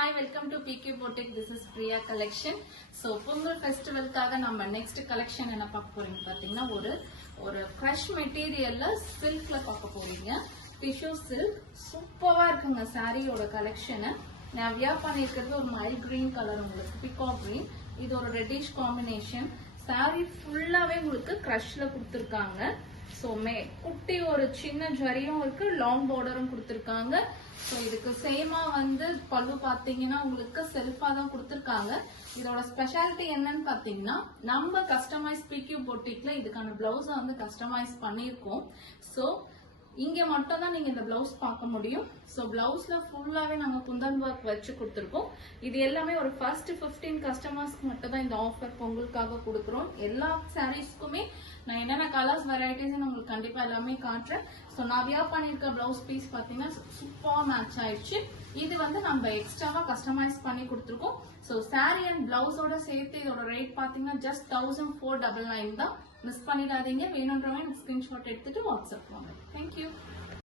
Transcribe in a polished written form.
Hi, welcome to PQ Boutique. This is Priya Collection. So, Pongal Festival காக நம்ம next collection என்ன பார்க்க போறீங்க பாத்தீங்கன்னா ஒரு crush materialல silkல பார்க்க போறீங்க. Tissue silk சூப்பரா இருக்குங்க சாரியோட collection. நான் வியர் பண்ணிருக்கிறது ஒரு mild green color உங்களுக்கு peacock green. இது ஒரு reddish combination. Saree ஃபுல்லாவே உங்களுக்கு crushல கொடுத்திருக்காங்க. So குட்டி ஒரு சின்ன ஜரியும் இருக்கு லாங் பார்டரும் கொடுத்திருக்காங்க. சோ இதுக்கு சேமா வந்து பல்லு பாத்தீங்கன்னா உங்களுக்கு செல்ஃபா தான் கொடுத்திருக்காங்க. இதோட ஸ்பெஷாலிட்டி என்னன்னு பாத்தீங்கன்னா நம்ம கஸ்டமைஸ் PQ பொட்டிக்ல இதுக்கான பிளவுஸ் வந்து கஸ்டமைஸ் பண்ணிருக்கோம். சோ இங்க மட்டும் தான் நீங்க இந்த பிளவுஸ் பார்க்க முடியும். சோ பிளவுஸ்ல ஃபுல்லாவே நம்ம குந்தன் ஒர்க் வச்சு கொடுத்திருக்கோம். இது எல்லாமே ஒரு ஃபர்ஸ்ட் 15 கஸ்டமர்ஸ்க்கு மட்டும் தான் இந்த ஆஃபர் பொங்கலுக்காக கொடுக்குறோம். எல்லா சாரீஸ்க்குமே நான் என்னென்ன கலர்ஸ் வெரைட்டிஸ் உங்களுக்கு கண்டிப்பா எல்லாமே காட்டுறேன். சோ நான் வியர் பண்ணிருக்க பிளவுஸ் பீஸ் பாத்தீங்கன்னா சூப்பர் மேட்ச் ஆயிடுச்சு. இது வந்து நம்ம எக்ஸ்ட்ராவா கஸ்டமைஸ் பண்ணி கொடுத்துருக்கோம். சோ சாரி அண்ட் பிளவுஸோட சேர்த்து இதோட ரேட் பாத்தீங்கன்னா ஜஸ்ட் 1499 தான். மிஸ் பண்ணிடாதீங்க. வேணும்ன்றவங்க ஸ்கிரீன்ஷாட் எடுத்துட்டு வாட்ஸ்அப் வாங்க. தேங்க்யூ.